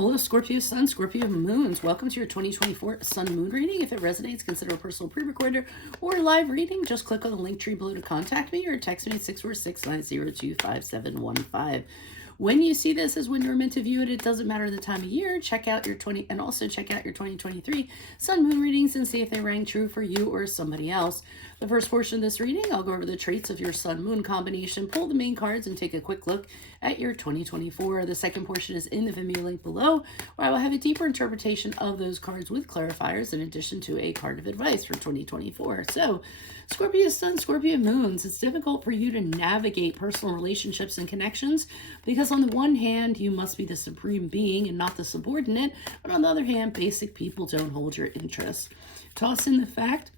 Hola, Scorpio Sun, Scorpio Moons. Welcome to your 2024 Sun Moon reading. If it resonates, consider a personal pre-recorded or live reading. Just click on the link tree below to contact me or text me at 646-902-5715. When you see this is when you're meant to view it. It doesn't matter the time of year. Check out your 2023 Sun Moon readings and see if they rang true for you or somebody else. The first portion of this reading, I'll go over the traits of your Sun Moon combination, pull the main cards, and take a quick look at your 2024. The second portion is in the Vimeo link below, where I will have a deeper interpretation of those cards with clarifiers in addition to a card of advice for 2024. So, Scorpio Sun, Scorpio Moons, it's difficult for you to navigate personal relationships and connections because on the one hand, you must be the supreme being and not the subordinate, but on the other hand, basic people don't hold your interest. Toss in the fact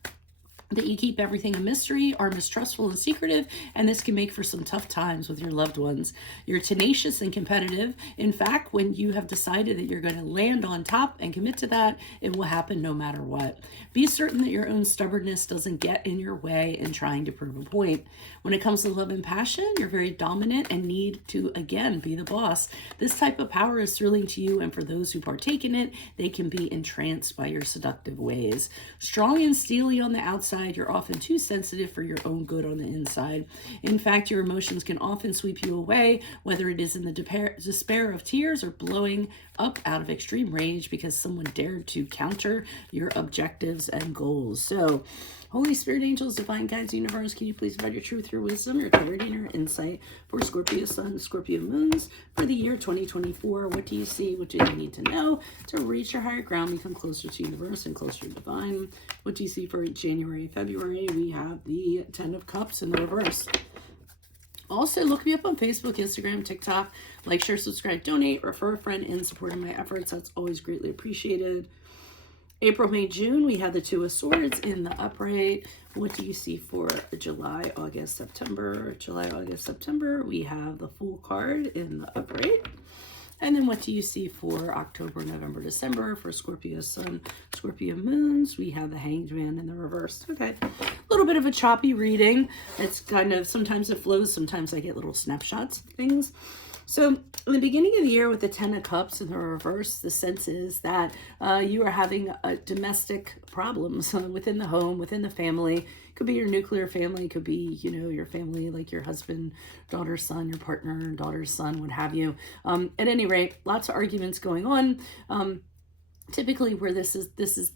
that you keep everything a mystery, are mistrustful and secretive, and this can make for some tough times with your loved ones. You're tenacious and competitive. In fact, when you have decided that you're going to land on top and commit to that, it will happen no matter what. Be certain that your own stubbornness doesn't get in your way in trying to prove a point. When it comes to love and passion, you're very dominant and need to, again, be the boss. This type of power is thrilling to you, and for those who partake in it, they can be entranced by your seductive ways. Strong and steely on the outside, you're often too sensitive for your own good on the inside. In fact, your emotions can often sweep you away, whether it is in the despair of tears or blowing up out of extreme rage because someone dared to counter your objectives and goals. So, Holy Spirit, angels, divine guides, universe, can you please provide your truth, your wisdom, your clarity, and your insight for Scorpio Sun, Scorpio Moons for the year 2024? What do you see? What do you need to know to reach your higher ground, become closer to universe and closer to divine? What do you see for January, February? We have the 10 of Cups in the reverse. Also, look me up on Facebook, Instagram, TikTok. Like, share, subscribe, donate, refer a friend in support of my efforts. That's always greatly appreciated. April, May, June, we have the Two of Swords in the upright. What do you see for July, August, September? July, August, September, we have the Fool card in the upright. And then what do you see for October, November, December for Scorpio Sun, Scorpio Moons? We have the Hanged Man in the reverse. Okay, a little bit of a choppy reading. It's kind of, sometimes it flows, sometimes I get little snapshots of things. So in the beginning of the year with the 10 of Cups in the reverse, the sense is that you are having domestic problems within the home, within the family. Could be your nuclear family, could be, you know, your family like your husband, daughter, son, your partner, daughter's son, what have you. At any rate, lots of arguments going on. Typically where this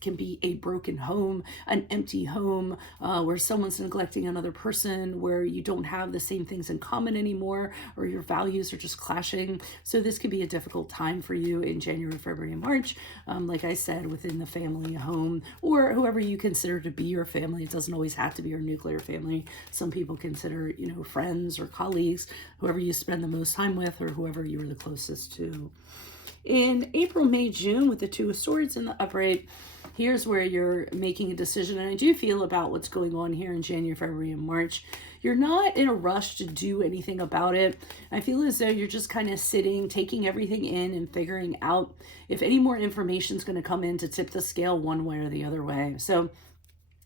can be a broken home, an empty home, where someone's neglecting another person, where you don't have the same things in common anymore, or your values are just clashing. So this could be a difficult time for you in January, February, and March. Like I said, within the family, home, or whoever you consider to be your family. It doesn't always have to be your nuclear family. Some people consider, you know, friends or colleagues, whoever you spend the most time with, or whoever you are the closest to. In April, May, June, with the Two of Swords in the upright, here's where you're making a decision. And I do feel about what's going on here in January, February, and March. You're not in a rush to do anything about it. I feel as though you're just kind of sitting, taking everything in and figuring out if any more information is going to come in to tip the scale one way or the other way. So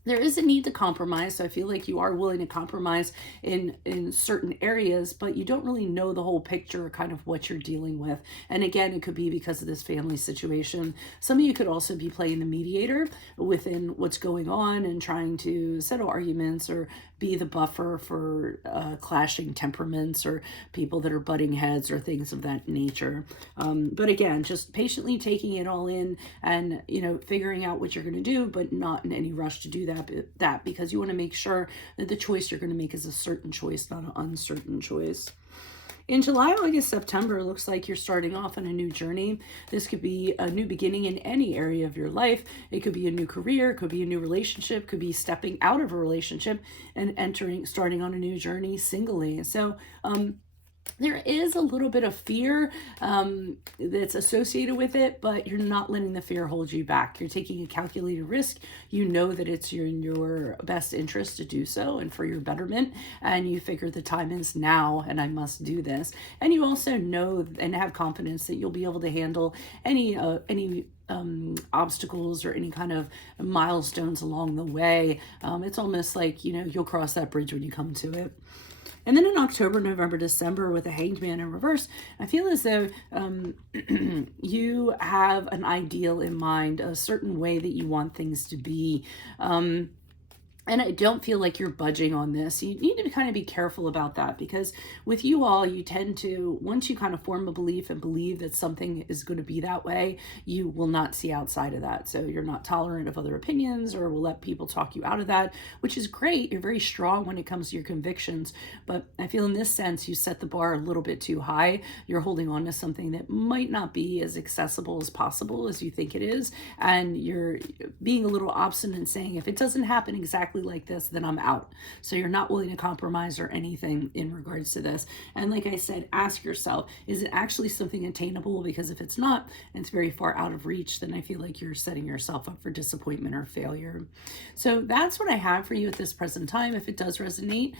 there is a need to compromise. So I feel like you are willing to compromise in certain areas, but you don't really know the whole picture, kind of what you're dealing with. And again, it could be because of this family situation. Some of you could also be playing the mediator within what's going on and trying to settle arguments or be the buffer for clashing temperaments or people that are butting heads or things of that nature. But again, just patiently taking it all in and, you know, figuring out what you're going to do, but not in any rush to do that because you want to make sure that the choice you're going to make is a certain choice, not an uncertain choice. In July, August, September, it looks like you're starting off on a new journey. This could be a new beginning in any area of your life. It could be a new career, it could be a new relationship, could be stepping out of a relationship and starting on a new journey singly. So, there is a little bit of fear that's associated with it, but you're not letting the fear hold you back. You're taking a calculated risk. You know that it's in your best interest to do so and for your betterment, and you figure the time is now and I must do this. And you also know and have confidence that you'll be able to handle any obstacles or any kind of milestones along the way. It's almost like, you know, you'll cross that bridge when you come to it. And then in October, November, December with a Hanged Man in reverse, I feel as though you have an ideal in mind, a certain way that you want things to be. And I don't feel like you're budging on this. You need to kind of be careful about that, because with you all, you tend to, once you kind of form a belief and believe that something is going to be that way, you will not see outside of that. So you're not tolerant of other opinions, or will let people talk you out of that, which is great. You're very strong when it comes to your convictions. But I feel in this sense, you set the bar a little bit too high. You're holding on to something that might not be as accessible as possible as you think it is. And you're being a little obstinate and saying, if it doesn't happen exactly like this, then I'm out. So you're not willing to compromise or anything in regards to this. And like I said, ask yourself, is it actually something attainable? Because if it's not, and it's very far out of reach, then I feel like you're setting yourself up for disappointment or failure. So that's what I have for you at this present time. If it does resonate,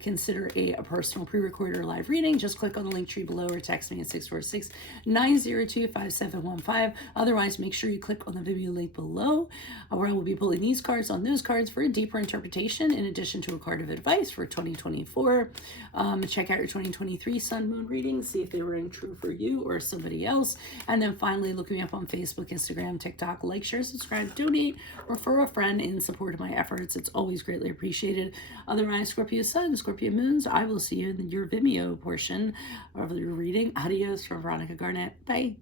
consider a personal pre-recorded or live reading. Just click on the link tree below or text me at 646-902-5715. Otherwise, make sure you click on the video link below, where I will be pulling these cards on those cards for a deeper interpretation, in addition to a card of advice for 2024. Check out your 2023 sun moon readings, see if they rang true for you or somebody else. And then finally, look me up on Facebook, Instagram, TikTok. Like, share, subscribe, donate, refer a friend in support of my efforts. It's always greatly appreciated. Otherwise, Scorpio sun, Scorpio moons, I will see you in your Vimeo portion of your reading. Adios from Veronica Garnett. Bye.